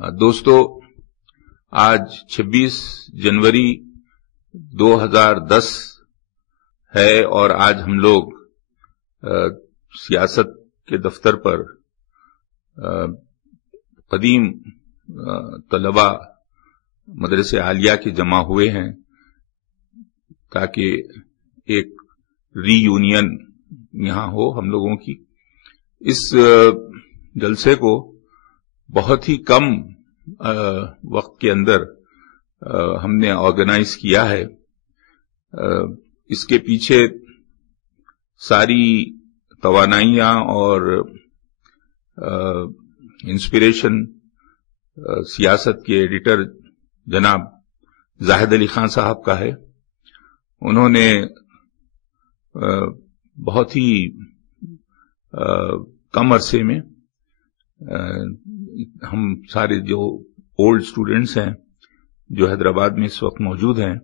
دوستو، آج 26 جنوری 2010 ہے اور آج ہم لوگ سیاست کے دفتر پر قدیم طلبہ مدرسے عالیہ کے جمع ہوئے ہیں تاکہ ایک ری یونین یہاں ہو ہم لوگوں کی۔ اس جلسے کو بہت ہی کم وقت کے اندر ہم نے آرگنائز کیا ہے۔ اس کے پیچھے ساری توانائیاں اور انسپریشن سیاست کے ایڈیٹر جناب زاہد علی خان صاحب کا ہے۔ انہوں نے بہت ہی کم عرصے میں ہم سارے جو اولڈ اسٹوڈنٹس ہیں جو حیدرآباد میں اس وقت موجود ہیں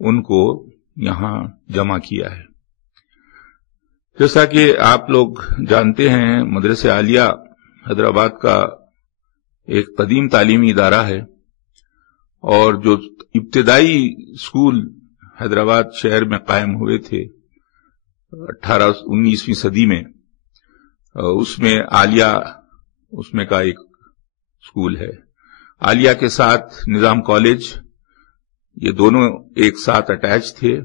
ان کو یہاں جمع کیا ہے۔ جیسا کہ آپ لوگ جانتے ہیں، مدرسہ عالیہ حیدرآباد کا ایک قدیم تعلیمی ادارہ ہے اور جو ابتدائی اسکول حیدرآباد شہر میں قائم ہوئے تھے 19ویں صدی میں، اس میں عالیہ اس میں کا ایک اسکول ہے۔ عالیہ کے ساتھ نظام کالج، یہ دونوں ایک ساتھ اٹیچ تھے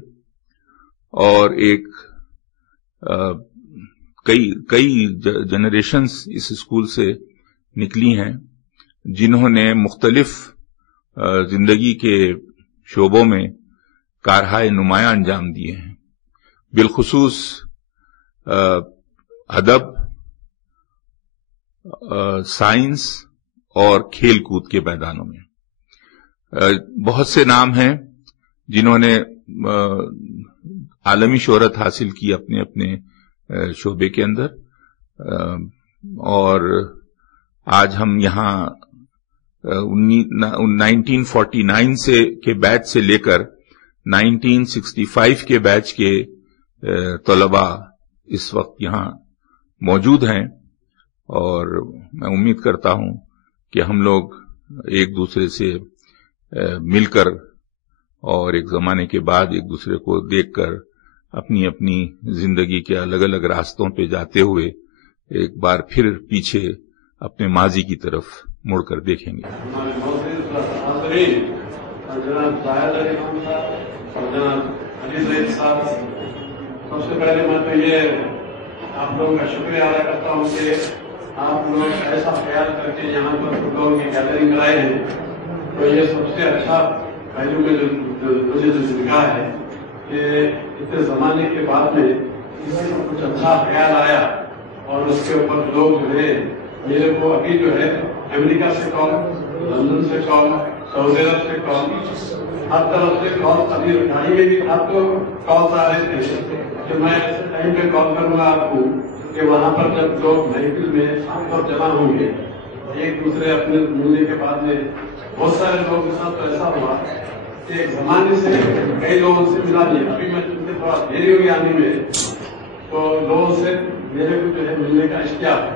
اور ایک کئی جنریشنز اس اسکول سے نکلی ہیں جنہوں نے مختلف زندگی کے شعبوں میں کارہائے نمایاں انجام دیے ہیں، بالخصوص ادب، سائنس اور کھیل کود کے میدانوں میں۔ بہت سے نام ہیں جنہوں نے عالمی شہرت حاصل کی اپنے اپنے شعبے کے اندر، اور آج ہم یہاں 1949 کے بیچ سے لے کر 1965 کے بیچ کے طلباء اس وقت یہاں موجود ہیں، اور میں امید کرتا ہوں کہ ہم لوگ ایک دوسرے سے مل کر اور ایک زمانے کے بعد ایک دوسرے کو دیکھ کر اپنی اپنی زندگی کے الگ الگ راستوں پہ جاتے ہوئے ایک بار پھر پیچھے اپنے ماضی کی طرف مڑ کر دیکھیں گے۔ سب سے پہلے میں تو یہ آپ لوگوں کا شکریہ ادا کرتا ہوں کہ آپ لوگ ایسا خیال کر کے یہاں پر لوگوں کی گیدرنگ کرائے ہیں، تو یہ سب سے اچھا پہلو میں مجھے جو دکھا ہے کہ اتنے زمانے کے بعد میں کسی کو کچھ اچھا خیال آیا اور اس کے اوپر لوگ جو ہے میرے کو ابھی جو ہے امریکہ سے کال، لندن سے کال، سعودی عرب سے کال، ہر طرف سے کال، ابھی گاڑی میں بھی آپ کو کال آ رہے تھے کہ میں ایسے ٹائم پہ کال کروں گا آپ کو کہ وہاں پر جب لوگ محفل میں عام پر جمع ہوں گے ایک دوسرے اپنے ملنے کے بعد میں بہت سارے لوگوں کے ساتھ تو ایسا ہوا کہ ایک زمانے سے کئی لوگوں سے ملا نہیں، ابھی میں چونکہ تھوڑا دیری ہوئی آنے میں تو لوگوں سے میرے کو جو ہے ملنے کا اشتیاق ہے۔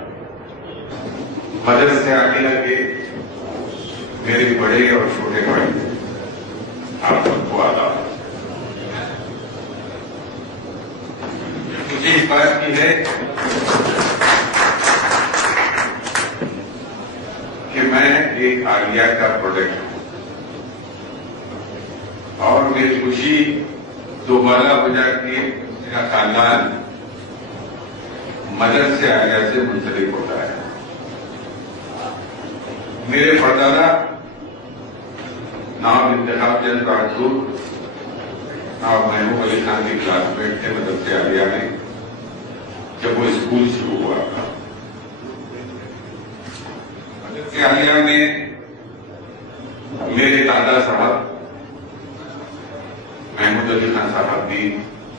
مدرسے عالیہ کے میرے بڑے اور چھوٹے بھائی آپ سب کو آداب۔ مجھے اس بات کی ہے کہ میں ایک عالیہ کا پروڈکٹ ہوں اور میری خوشی دوبارہ ہو جاتی ہے میرا خاندان مدرسے عالیہ سے منسلک ہوتا ہے۔ میرے پردادا نواب انتخاب چند بہادر نواب محبوب علی خان کی کلاس میٹ تھے مدرسے عالیہ میں جب وہ اسکول شروع ہوا تھا۔ مدرسے عالیہ میں میرے دادا صاحب محمود علی خان صاحب بھی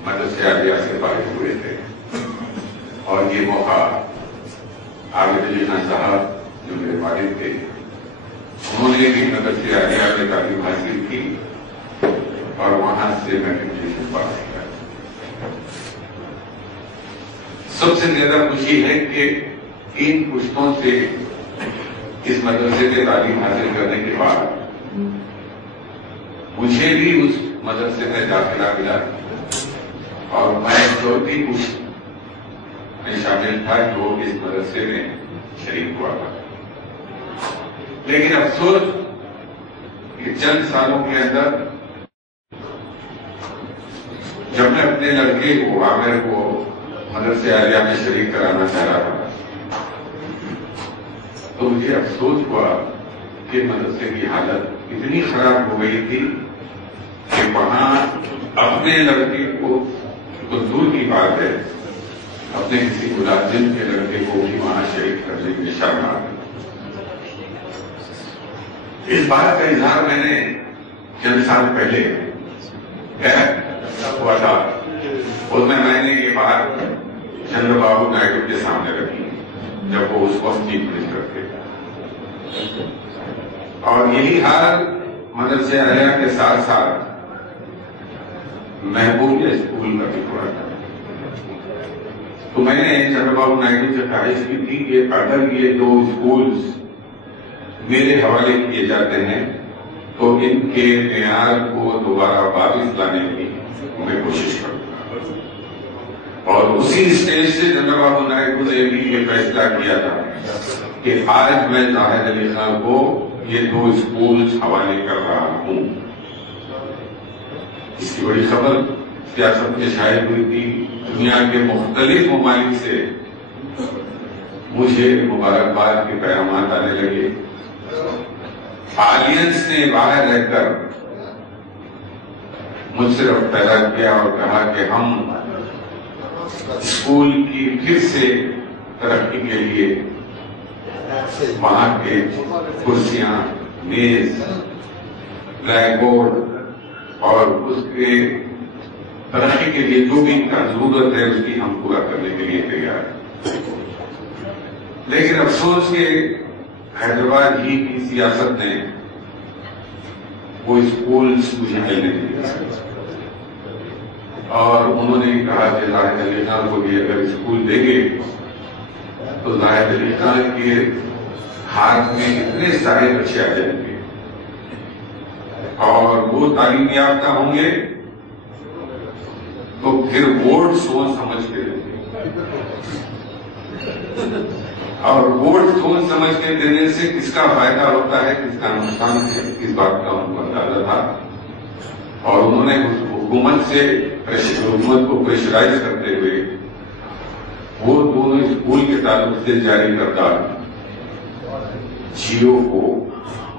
مدرسے عالیہ سے فارغ ہوئے تھے، اور یہ موقع عابد علی خان صاحب جو میرے والد تھے انہوں نے بھی مدرسے عالیہ میں تعلیم حاصل کی اور وہاں سے میٹریکولیشن پاس کیا۔ سب سے زیادہ خوشی ہے کہ ان پشتوں سے اس مدرسے سے تعلیم حاصل کرنے کے بعد مجھے بھی اس مدرسے میں داخلہ ملا اور میں چوتھی پوچھ میں شامل تھا جو اس مدرسے میں شریک ہوا تھا. لیکن افسوس کہ چند سالوں کے اندر جب میں اپنے لڑکے کو عامر کو مدرسے عالیہ میں شریک کرانا چاہ رہا تھا تو مجھے افسوس ہوا کہ مدرسے کی حالت اتنی خراب ہو گئی تھی کہ وہاں اپنے لڑکے کو تو دور کی بات ہے اپنے کسی ملازم کے لڑکے کو بھی وہاں شریک کرنے میں شرم آ گئی. اس بات کا اظہار میں نے چند سال پہلے ہوا تھا. اس میں نے یہ بات چندر بابو نائیڈو کے سامنے رکھی جب وہ اس وقت چیف منسٹر تھے. اور یہی حال مدرسے عالیہ کے ساتھ ساتھ محبوبیہ اسکول کا بھی ہوا تھا. تو میں نے چندر بابو نائیڈو سے خواہش کی تھی کہ اگر یہ دو اسکولز میرے حوالے کیے جاتے ہیں تو ان کے معیار کو دوبارہ واپس لانے کی میں کوشش کروں گا. اور اسی اسٹیج سے چندر بابو نائیڈو نے بھی یہ فیصلہ کیا تھا کہ آج میں زاہد علی خان کو یہ دو اسکولز حوالے کر رہا ہوں. اس کی بڑی خبر سیاست میں شائع ہوئی تھی. دنیا کے مختلف ممالک سے مجھے مبارکباد کے پیغامات آنے لگے. آڈینس نے باہر رہ کر مجھ سے ربط پیدا کیا اور کہا کہ ہم اسکول کی پھر سے ترقی کے لیے وہاں کے کرسیاں، میز، بلیک بورڈ اور اس کے ترقی کے لیے جو بھی ان کا ضرورت ہے اس کی ہم پورا کرنے کے لیے تیار ہیں. لیکن افسوس کہ حیدرآباد ہی کی سیاست نے وہ اسکولز مجھے ملنے دیا اور انہوں نے کہا کہ زاہد علی خان کو بھی اگر اسکول دیں گے تو زاہد علی خان کے ہاتھ میں اتنے سارے بچے آ جائیں گے اور وہ تعلیم یافتہ ہوں گے تو پھر ووٹ سوچ سمجھ کے دیں گے. اور ووٹ سوچ سمجھ کے دینے سے کس کا فائدہ ہوتا ہے کس کا نقصان ہے اس بات کا ان کو اندازہ تھا. اور انہوں نے حکومت کو پریشرائز کرتے ہوئے وہ دونوں اسکول کے تعلق سے جاری کردہ جیو کو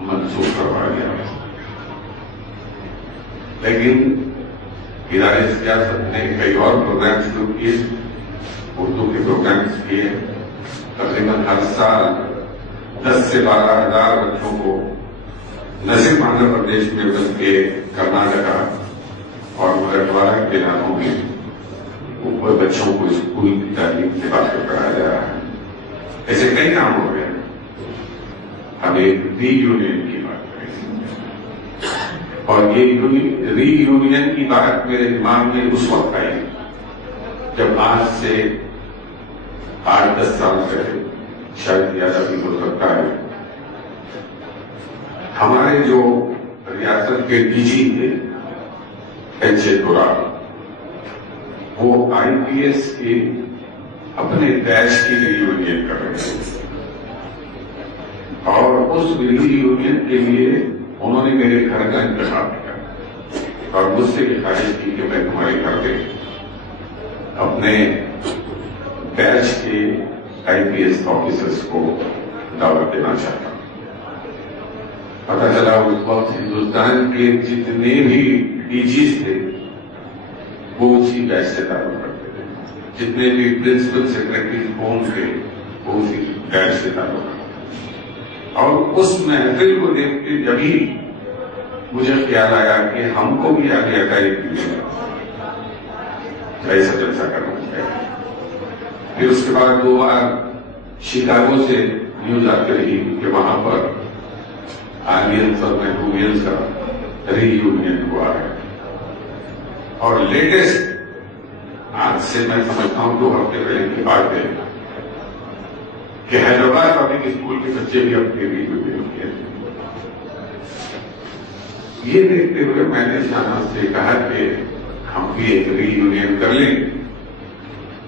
منسوخ کروا دیا. لیکن ادارے سیاست نے کئی اور پروگرام شروع کیے، اردو کے پروگرامز کیے. تقریباً ہر سال 10 سے 12 ہزار بچوں کو نہ صرف آندھرا پردیش میں بلکہ کرناٹکا اور مراٹھواڑہ کے علاقوں میں بچوں کو اسکول کی تعلیم سے باہر کرایا جا رہا ہے. ایسے کئی کام ہو گئے. ہم ایک ری یونین کی بات کریں اور یہ ری یونین کی بات میرے دماغ میں اس وقت آئی جب آج سے 8-10 سال پہلے، شاید زیادہ بھی ہو سکتا ہے، ہمارے جو ریاست کے ڈی جی تھے ایچ.اے. دوران وہ آئی پی ایس کے اپنے بیچ کی ری یونین کر رہے تھے اور اس ری یونین کے لیے انہوں نے میرے گھر کا انتخاب کیا اور مجھ سے یہ خواہش کی کہ میں تمہارے گھر پہ اپنے بیچ کے آئی پی ایس آفیسرز کو دعوت دینا چاہتا ہوں. پتہ چلا اس وقت ہندوستان کے جتنے بھی ڈی جیز تھے وہ اسی بیچ سے تعلق کرتے تھے. جتنے بھی پرنسپل سیکرٹری ہوم تھے وہ اسی بیچ سے تعلق کرتے. اور اس محفل کو دیکھ کے جبھی مجھے خیال آیا کہ ہم کو بھی آگے ایسا جلسہ کرنا چاہیے. پھر اس کے بعد 2 بار شکاگو سے نیوز آتی رہی کہ وہاں پر آرمینس اور محبوبینس کا ری یونین ہوا ہے. اور لیٹسٹ آج سے میں سمجھتا ہوں 2 ہفتے پہلے کی بات ہے کہ حیدرآباد پبلک اسکول کے بچے بھی اپنے ری یونین کیے. یہ دیکھتے ہوئے میں نے شاہناز سے کہا کہ ہم بھی ایک ری یونین کر لیں،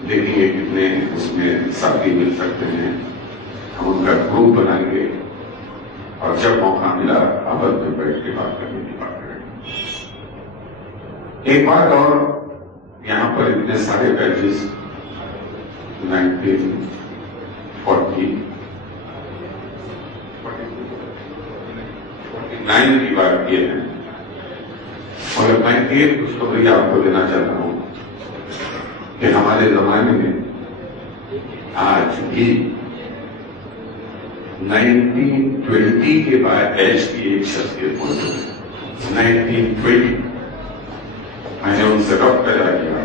دیکھیں گے کتنے اس میں ساتھی مل سکتے ہیں. ہم ان کا گروپ بنائیں گے اور جب موقع ملا آپس میں بیٹھ کے بات کرنے کی بات کریں گے. ایک بات اور، یہاں پر اتنے سارے بیچز 1949 کی بات کیے ہیں، اور میں ایک خوشخبری آپ کو دینا چاہتا ہوں کہ ہمارے زمانے میں آج بھی 1920 کے بعد ایج کی ایک شخصیت موجود ہے. 1920 میں نے ان سے رابطہ کیا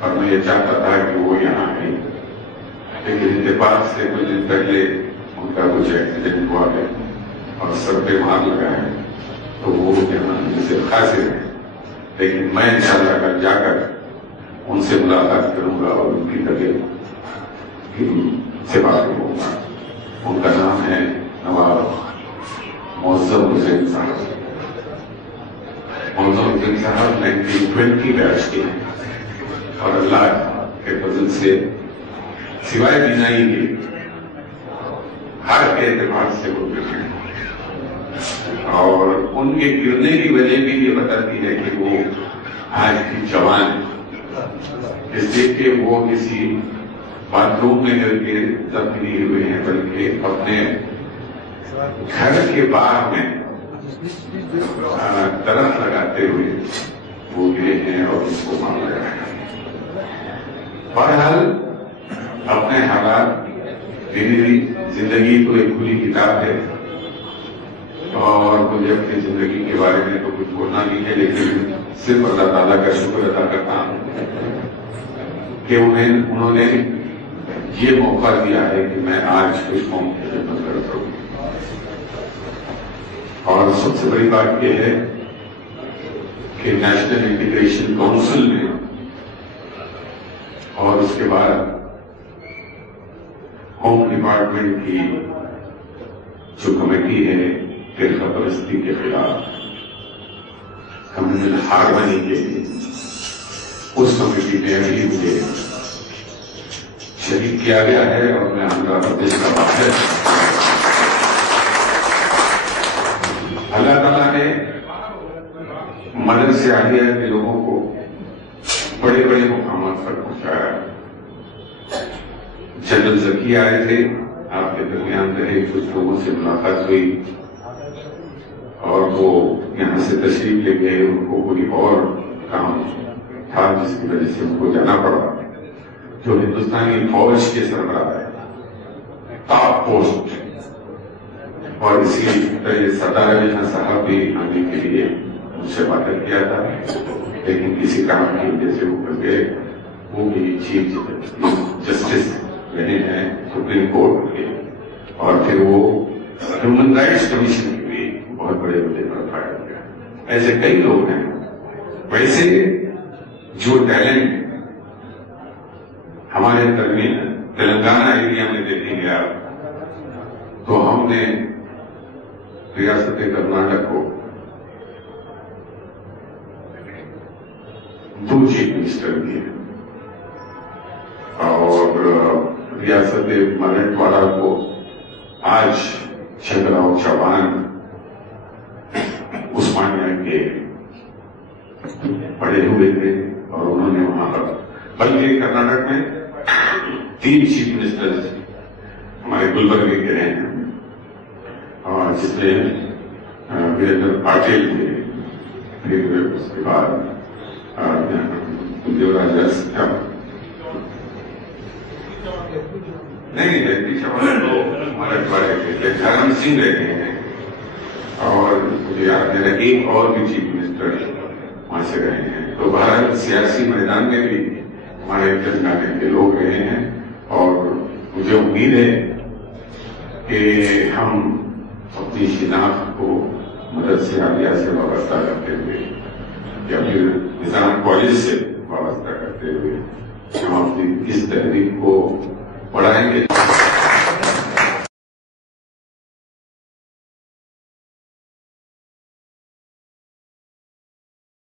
اور میں یہ چاہتا تھا کہ وہ یہاں آئیں، لیکن اتفاق سے کچھ دن پہلے ان کا کچھ ایکسیڈنٹ ہوا ہے اور سر پہ مار لگا ہے، تو وہ یہاں سے خاصے ہیں. لیکن میں انشاءاللہ کل جا کر ان سے ملاقات کروں گا اور ان کی طبیعت سے بات کروں گا. ان کا نام ہے نواب معظم حسین صاحب. معظم حسین صاحب 1920 بیچ کے ہیں اور اللہ کے فضل سے سوائے بینائی کے ہر اعتبار سے وہ گرے ہیں، اور ان کے گرنے کی وجہ بھی یہ بتاتی ہے کہ وہ آج بھی جوان ہیں. اس لیے کہ وہ کسی باتھ روم میں گر کے زخمی نہیں ہوئے ہیں، بلکہ اپنے گھر کے باغ میں درخت لگاتے ہوئے وہ گرے ہیں اور اس کو مار لگا ہے. بہرحال اپنے حالات، میری زندگی تو ایک کھلی کتاب ہے اور مجھے اپنی زندگی کے بارے میں تو کچھ بولنا نہیں ہے، لیکن صرف اللہ تعالیٰ کا شکر ادا کرتا ہوں کہ انہوں نے یہ موقع دیا ہے کہ میں آج کچھ قوم کی خدمت کر سکوں. اور سب سے بڑی بات یہ ہے کہ نیشنل انٹیگریشن کونسل میں اور اس کے بعد ہوم ڈپارٹمنٹ کی جو کمیٹی ہے فرقہ پرستی کے خلاف کمیونل ہارمنی کے لیے، اس کمیٹی میں بھی مجھے شریک کیا گیا ہے اور میں آندھرا پردیش کا باہر. اللہ تعالیٰ نے مدرسہ عالیہ کے لوگوں کو بڑے بڑے مقامات پر پہنچایا. جنرل ذکی آئے تھے، آپ کے درمیان رہے، کچھ لوگوں سے ملاقات ہوئی اور وہ یہاں سے تشریف لے گئے. ان کو کوئی اور کام تھا جس کی وجہ سے ان کو جانا پڑا. جو ہندوستانی فوج کے سربراہ ہے، ٹاپ پوسٹ، اور اسی طرح سردار علی خان صاحب بھی آنے کے لیے مجھ سے بات کیا تھا، لیکن کسی کام کی وجہ سے وہ کر گئے. وہ بھی چیف جسٹس رہے ہیں سپریم کورٹ کے، اور پھر وہ ہیومن رائٹس کمیشن کے بھی بہت بڑے عہدے پر پایا گیا. ایسے کئی لوگ ہیں. ویسے جو ٹیلنٹ ہمارے درمیان تلنگانہ ایریا میں دیکھیں گے آپ، تو ہم نے ریاست کرناٹک کو 2 چیف منسٹر دیے اور ریاست مراٹھواڑہ کو آج چندراؤ چوہان عثمانیہ کے پڑے ہوئے تھے اور انہوں نے وہاں پر، بلکہ کرناٹک میں 3 چیف منسٹر ہمارے گلبرگے کے رہے ہیں، اور جس میں وریندر پاٹل تھے، پھر اس کے بعد دیوراج نہیں جگدیش چوہان تو مراٹھواڑے کے دھرم سنگھ رہتے ہیں، اور مجھے یاد ہے ایک اور بھی چیف منسٹر وہاں سے رہے ہیں. تو بہرحال سیاسی میدان میں بھی ہمارے تلنگانہ کے لوگ رہے ہیں، اور مجھے امید ہے کہ ہم اپنی شناخت کو مدرسہ عالیہ سے وابستہ کرتے ہوئے یا پھر نظام کالج سے وابستہ کرتے ہوئے ہم اپنی اس تحریک کو بڑھائیں گے.